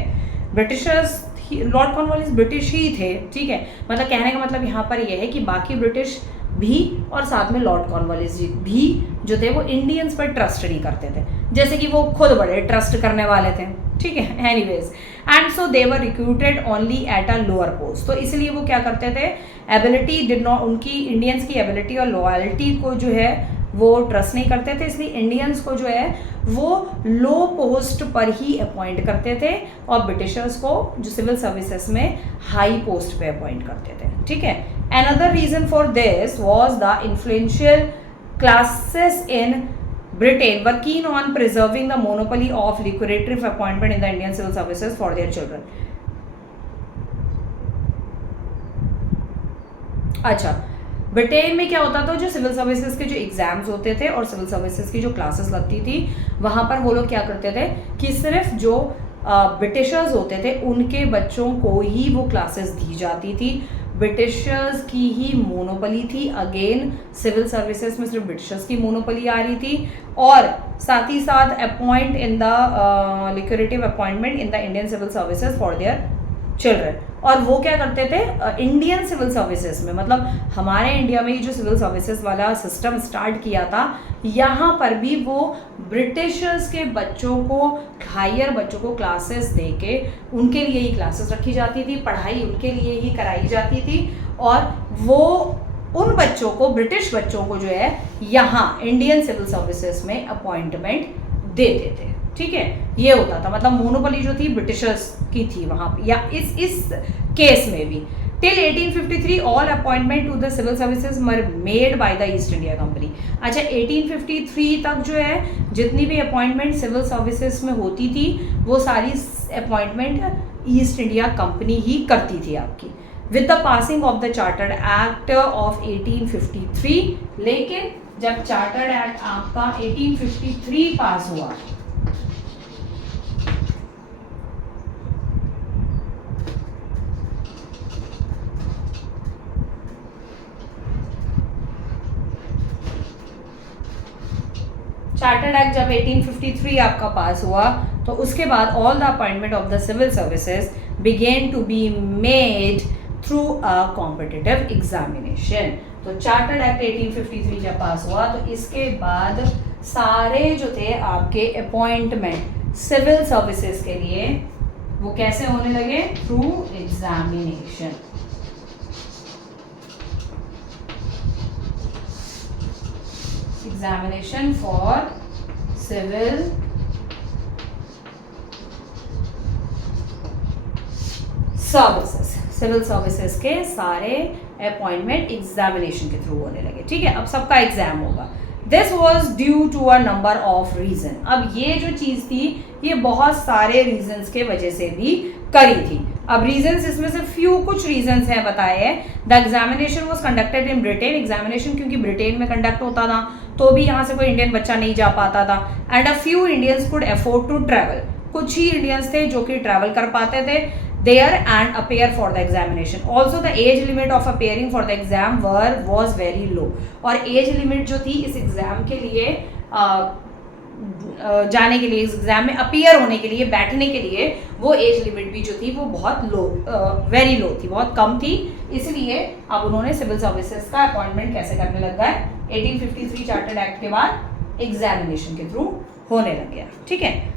ब्रिटिशर्स, लॉर्ड कॉर्नवालिस ब्रिटिश ही थे, ठीक है। मतलब कहने का मतलब यहाँ पर यह है कि बाकी ब्रिटिश भी और साथ में लॉर्ड कॉर्नवालिस भी जो थे वो इंडियंस पर ट्रस्ट नहीं करते थे, जैसे कि वो खुद बड़े ट्रस्ट करने वाले थे, ठीक है। Anyways, and so they were recruited only at a lower post. तो इसलिए वो क्या करते थे, एबिलिटी डिड नॉट, उनकी इंडियंस की एबिलिटी और लॉयल्टी को जो है वो ट्रस्ट नहीं करते थे, इसलिए इंडियंस को जो है वो लो पोस्ट पर ही अपॉइंट करते थे, और ब्रिटिशर्स को जो सिविल सर्विसेज में हाई पोस्ट पे अपॉइंट करते थे, ठीक है। Another reason for this was the influential classes in Britain were keen on preserving the monopoly of lucrative appointment in the Indian civil services for their children. अच्छा, ब्रिटेन में क्या होता था, जो सिविल सर्विसेज के जो एग्जाम्स होते थे और सिविल सर्विसेज की जो क्लासेस लगती थी, वहां पर वो लोग क्या करते थे कि सिर्फ जो ब्रिटिशर्स होते थे उनके बच्चों को ही वो क्लासेस दी जाती थी। ब्रिटिशर्स की ही मोनोपली थी, अगेन सिविल सर्विसेज में सिर्फ ब्रिटिशर्स की मोनोपली आ रही थी, और साथ ही साथ appoint in the lucrative appointment in the Indian civil services for their children. और वो क्या करते थे इंडियन सिविल सर्विसेज में, मतलब हमारे इंडिया में ही जो सिविल सर्विसेज वाला सिस्टम स्टार्ट किया था, यहाँ पर भी वो ब्रिटिशर्स के बच्चों को, हायर बच्चों को क्लासेस देके उनके लिए ही क्लासेस रखी जाती थी, पढ़ाई उनके लिए ही कराई जाती थी, और वो उन बच्चों को, ब्रिटिश बच्चों को जो है यहाँ इंडियन सिविल सर्विसेज में अपॉइंटमेंट देते थे, ठीक है। ये होता था, मतलब मोनोपोली जो थी ब्रिटिशर्स की थी वहां, या इस केस में भी। Till 1853 all appointment to the civil services were made by the East India company. अच्छा, 1853 तक जो है जितनी भी अपॉइंटमेंट सिविल सर्विसेज में होती थी वो सारी अपॉइंटमेंट ईस्ट इंडिया कंपनी ही करती थी आपकी, with the passing of the chartered act of 1853। लेकिन जब चार्टर्ड एक्ट आपका 1853 पास हुआ, चार्टर्ड एक्ट जब 1853 आपका पास हुआ, तो उसके बाद all the appointment of the civil services began to be made through a competitive examination. तो चार्टर्ड एक्ट 1853 जब पास हुआ, तो इसके बाद सारे जो थे आपके अपॉइंटमेंट सिविल सर्विसेज के लिए वो कैसे होने लगे, through examination. Examination for civil services, civil services के सारे अपॉइंटमेंट एग्जामिनेशन के थ्रू होने लगे, ठीक है। अब सबका एग्जाम होगा। This was due to a number of reason. अब ये जो चीज थी ये बहुत सारे रीजन्स के वजह से भी करी थी। अब रीजन्स इसमें से फ्यू कुछ रीजन्स हैं बताए हैं। The examination was conducted in Britain. Examination क्योंकि ब्रिटेन में कंडक्ट होता था तो भी यहाँ से कोई इंडियन बच्चा नहीं जा पाता था। And a few Indians could afford to travel. कुछ ही इंडियंस थे जो कि ट्रैवल कर पाते थे there and appear for the examination. Also the age limit of appearing for the exam was very low. और age limit जो थी इस एग्जाम के लिए जाने के लिए, इस एग्जाम में अपीयर होने के लिए, बैठने के लिए, वो एज लिमिट भी जो थी वो बहुत लो, वेरी लो थी, बहुत कम थी। इसलिए अब उन्होंने सिविल सर्विसेज का अपॉइंटमेंट कैसे करने लग गए, 1853 चार्टर्ड एक्ट के बाद एग्जामिनेशन के थ्रू होने लग गया, ठीक है।